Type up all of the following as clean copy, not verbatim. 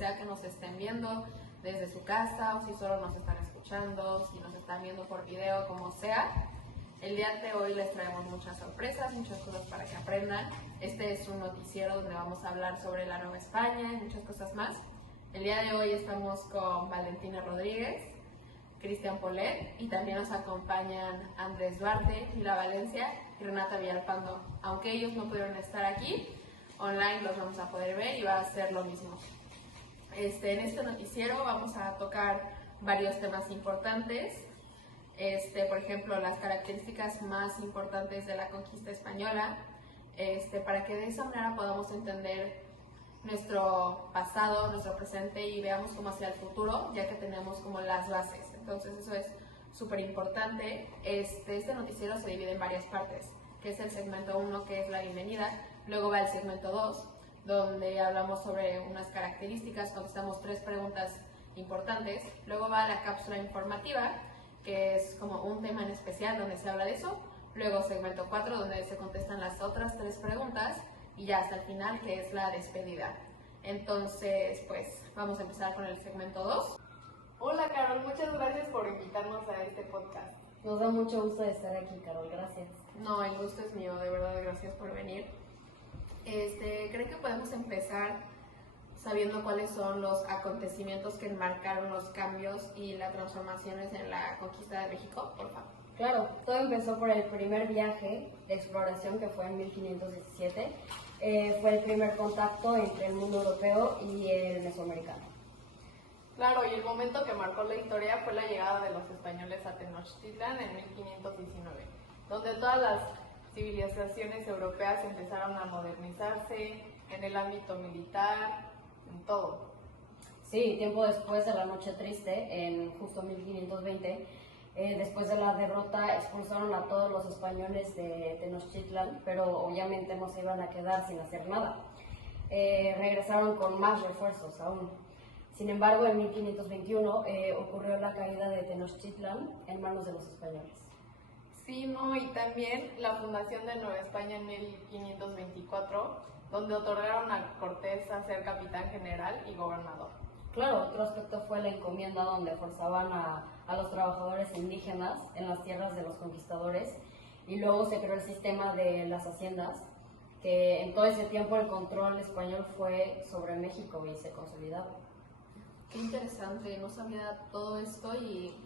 sea que nos estén viendo desde su casa o si solo nos están escuchando, si nos están viendo por video, como sea. El día de hoy les traemos muchas sorpresas, muchas cosas para que aprendan. Este es un noticiero donde vamos a hablar sobre la Nueva España y muchas cosas más. El día de hoy estamos con Valentina Rodríguez, Cristian Polet y también nos acompañan Andrés Duarte, Mila Valencia y Renata Villalpando. Aunque ellos no pudieron estar aquí, online los vamos a poder ver y va a ser lo mismo. En este noticiero vamos a tocar varios temas importantes. Por ejemplo, las características más importantes de la conquista española, para que de esa manera podamos entender nuestro pasado, nuestro presente y veamos cómo hacia el futuro, ya que tenemos como las bases. Entonces eso es súper importante. Este noticiero se divide en varias partes, que es el segmento 1, que es la bienvenida, luego va el segmento 2, donde hablamos sobre unas características, contestamos 3 preguntas importantes, luego va la cápsula informativa, que es como un tema en especial donde se habla de eso, luego segmento 4, donde se contestan las otras 3 preguntas, y ya hasta el final, que es la despedida. Entonces, pues, vamos a empezar con el segmento 2. Hola, Carol, muchas gracias por invitarnos a este podcast. Nos da mucho gusto de estar aquí, Carol, gracias. No, el gusto es mío, de verdad, gracias por venir. Creo que podemos empezar sabiendo cuáles son los acontecimientos que enmarcaron los cambios y las transformaciones en la conquista de México, por favor. Claro, todo empezó por el primer viaje de exploración que fue en 1517. Fue el primer contacto entre el mundo europeo y el mesoamericano. Claro, y el momento que marcó la historia fue la llegada de los españoles a Tenochtitlan en 1519, donde todas las civilizaciones europeas empezaron a modernizarse en el ámbito militar, en todo. Sí, tiempo después de la Noche Triste, en justo 1520, después de la derrota expulsaron a todos los españoles de Tenochtitlan, pero obviamente no se iban a quedar sin hacer nada. Regresaron con más refuerzos aún. Sin embargo, en 1521 ocurrió la caída de Tenochtitlan en manos de los españoles. Sí, no, y también la fundación de Nueva España en 1524, donde otorgaron a Cortés a ser capitán general y gobernador. Claro, otro aspecto fue la encomienda, donde forzaban a los trabajadores indígenas en las tierras de los conquistadores, y luego se creó el sistema de las haciendas, que en todo ese tiempo el control español fue sobre México y se consolidaba. Qué interesante, no sabía todo esto y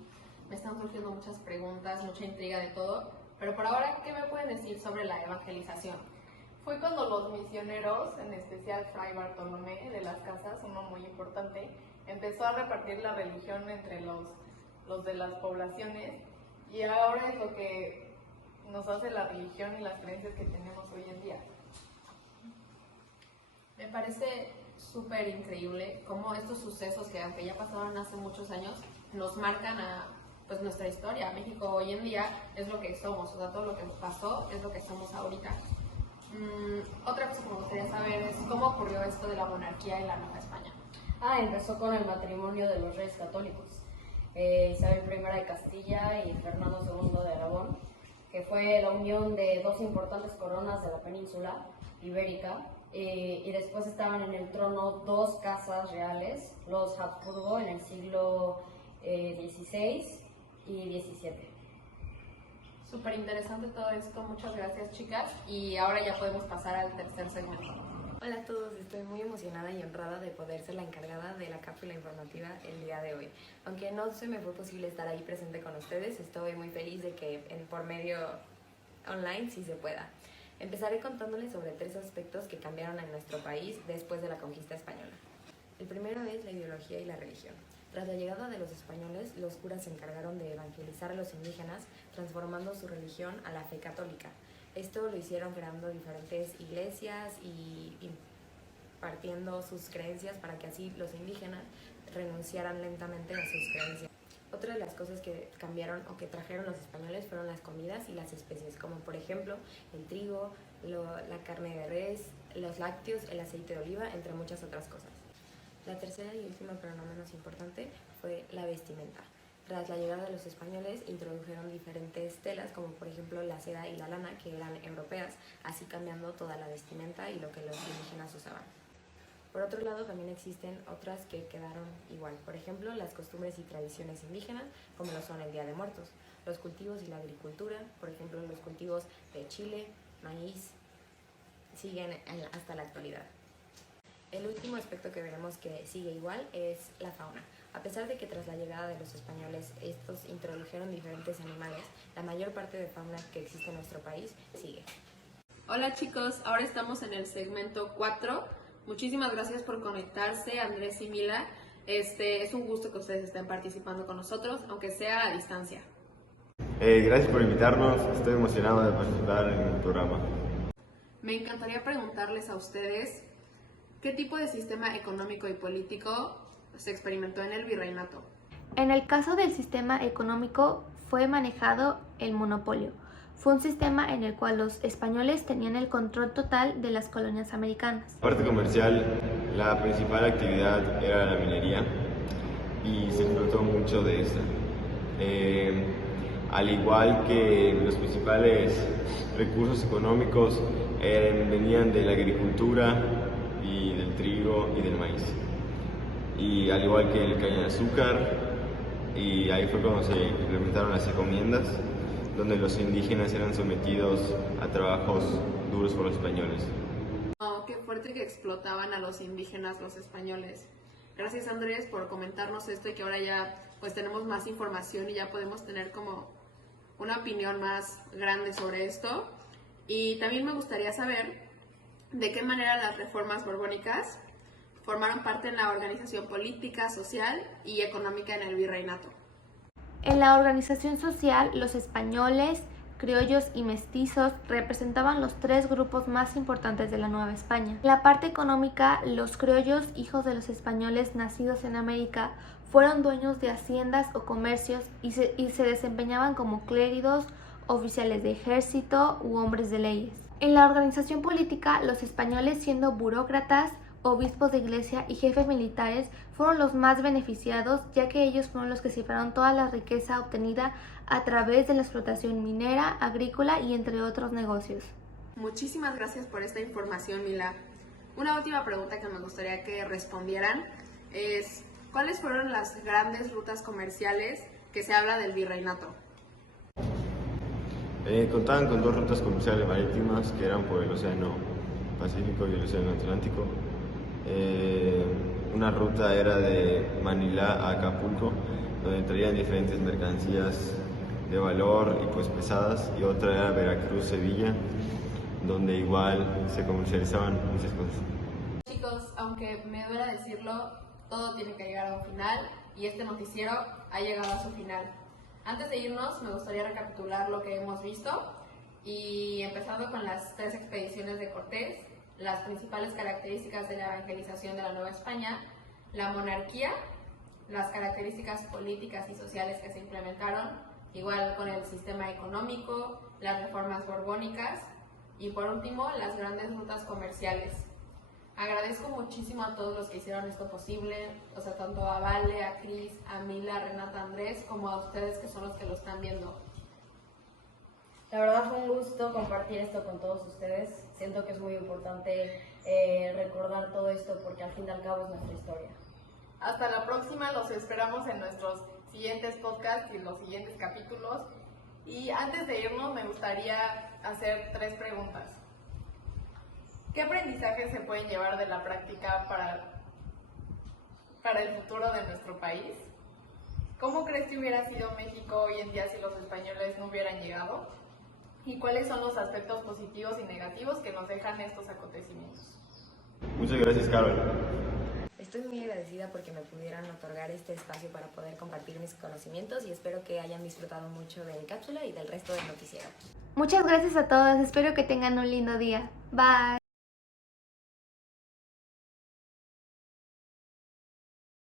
me están surgiendo muchas preguntas, mucha intriga de todo, pero por ahora, ¿qué me pueden decir sobre la evangelización? Fue cuando los misioneros, en especial Fray Bartolomé de las Casas, uno muy importante, empezó a repartir la religión entre los de las poblaciones, y ahora es lo que nos hace la religión y las creencias que tenemos hoy en día. Me parece súper increíble cómo estos sucesos que aunque ya pasaron hace muchos años nos marcan a pues nuestra historia. México hoy en día es lo que somos, o sea, todo lo que pasó es lo que somos ahorita. Otra cosa que me gustaría saber es cómo ocurrió esto de la monarquía en la Nueva España. Empezó con el matrimonio de los reyes católicos, Isabel I de Castilla y Fernando II de Aragón, que fue la unión de 2 importantes coronas de la península ibérica, y después estaban en el trono 2 casas reales, los Habsburgo en el siglo XVI y XVII. Súper interesante todo esto, muchas gracias, chicas, y ahora ya podemos pasar al tercer segmento. Hola a todos, estoy muy emocionada y honrada de poder ser la encargada de la cápsula informativa el día de hoy. Aunque no se me fue posible estar ahí presente con ustedes, estoy muy feliz de que por medio online sí se pueda. Empezaré contándoles sobre 3 aspectos que cambiaron en nuestro país después de la conquista española. El primero es la ideología y la religión. Tras la llegada de los españoles, los curas se encargaron de evangelizar a los indígenas, transformando su religión a la fe católica. Esto lo hicieron creando diferentes iglesias y impartiendo sus creencias para que así los indígenas renunciaran lentamente a sus creencias. Otra de las cosas que cambiaron o que trajeron los españoles fueron las comidas y las especies, como por ejemplo el trigo, la carne de res, los lácteos, el aceite de oliva, entre muchas otras cosas. La tercera y última, pero no menos importante, fue la vestimenta. Tras la llegada de los españoles, introdujeron diferentes telas, como por ejemplo la seda y la lana, que eran europeas, así cambiando toda la vestimenta y lo que los indígenas usaban. Por otro lado, también existen otras que quedaron igual. Por ejemplo, las costumbres y tradiciones indígenas, como lo son el Día de Muertos, los cultivos y la agricultura, por ejemplo, los cultivos de chile, maíz, siguen hasta la actualidad. El último aspecto que veremos que sigue igual es la fauna. A pesar de que tras la llegada de los españoles estos introdujeron diferentes animales, la mayor parte de fauna que existe en nuestro país sigue. Hola chicos, ahora estamos en el segmento 4. Muchísimas gracias por conectarse, Andrés y Mila. Es un gusto que ustedes estén participando con nosotros, aunque sea a distancia. Gracias por invitarnos, estoy emocionado de participar en el programa. Me encantaría preguntarles a ustedes, ¿qué tipo de sistema económico y político se experimentó en el virreinato? En el caso del sistema económico fue manejado el monopolio. Fue un sistema en el cual los españoles tenían el control total de las colonias americanas. En la parte comercial, la principal actividad era la minería y se explotó mucho de esta. Al igual que los principales recursos económicos venían de la agricultura y del trigo y del maíz. Y al igual que el caña de azúcar, y ahí fue cuando se implementaron las encomiendas, donde los indígenas eran sometidos a trabajos duros por los españoles. Oh, qué fuerte que explotaban a los indígenas los españoles. Gracias Andrés por comentarnos esto y que ahora ya pues tenemos más información y ya podemos tener como una opinión más grande sobre esto. Y también me gustaría saber de qué manera las reformas borbónicas formaron parte en la organización política, social y económica en el virreinato. En la organización social, los españoles, criollos y mestizos representaban los tres grupos más importantes de la Nueva España. En la parte económica, los criollos, hijos de los españoles nacidos en América, fueron dueños de haciendas o comercios y se desempeñaban como clérigos, oficiales de ejército u hombres de leyes. En la organización política, los españoles, siendo burócratas, obispos de iglesia y jefes militares, fueron los más beneficiados, ya que ellos fueron los que cifraron toda la riqueza obtenida a través de la explotación minera, agrícola y entre otros negocios. Muchísimas gracias por esta información, Mila. Una última pregunta que me gustaría que respondieran es, ¿cuáles fueron las grandes rutas comerciales que se habla del virreinato? Contaban con dos rutas comerciales marítimas que eran por el Océano Pacífico y el Océano Atlántico. Una ruta era de Manilá a Acapulco, donde traían diferentes mercancías de valor y pues pesadas, y otra era Veracruz-Sevilla, donde igual se comercializaban muchas cosas. Chicos, aunque me duela decirlo, todo tiene que llegar a un final y este noticiero ha llegado a su final. Antes de irnos, me gustaría recapitular lo que hemos visto y empezando con las 3 expediciones de Cortés, las principales características de la evangelización de la Nueva España, la monarquía, las características políticas y sociales que se implementaron, igual con el sistema económico, las reformas borbónicas y por último las grandes rutas comerciales. Agradezco muchísimo a todos los que hicieron esto posible, o sea, tanto a Vale, a Cris, a Mila, a Renata, a Andrés, como a ustedes que son los que lo están viendo. La verdad fue un gusto compartir esto con todos ustedes. Siento que es muy importante recordar todo esto porque al fin y al cabo es nuestra historia. Hasta la próxima, los esperamos en nuestros siguientes podcasts y los siguientes capítulos. Y antes de irnos me gustaría hacer 3 preguntas. ¿Qué aprendizajes se pueden llevar de la práctica para el futuro de nuestro país? ¿Cómo crees que hubiera sido México hoy en día si los españoles no hubieran llegado? ¿Y cuáles son los aspectos positivos y negativos que nos dejan estos acontecimientos? Muchas gracias, Carol. Estoy muy agradecida porque me pudieran otorgar este espacio para poder compartir mis conocimientos y espero que hayan disfrutado mucho de mi cápsula y del resto del noticiero. Muchas gracias a todos, espero que tengan un lindo día. Bye.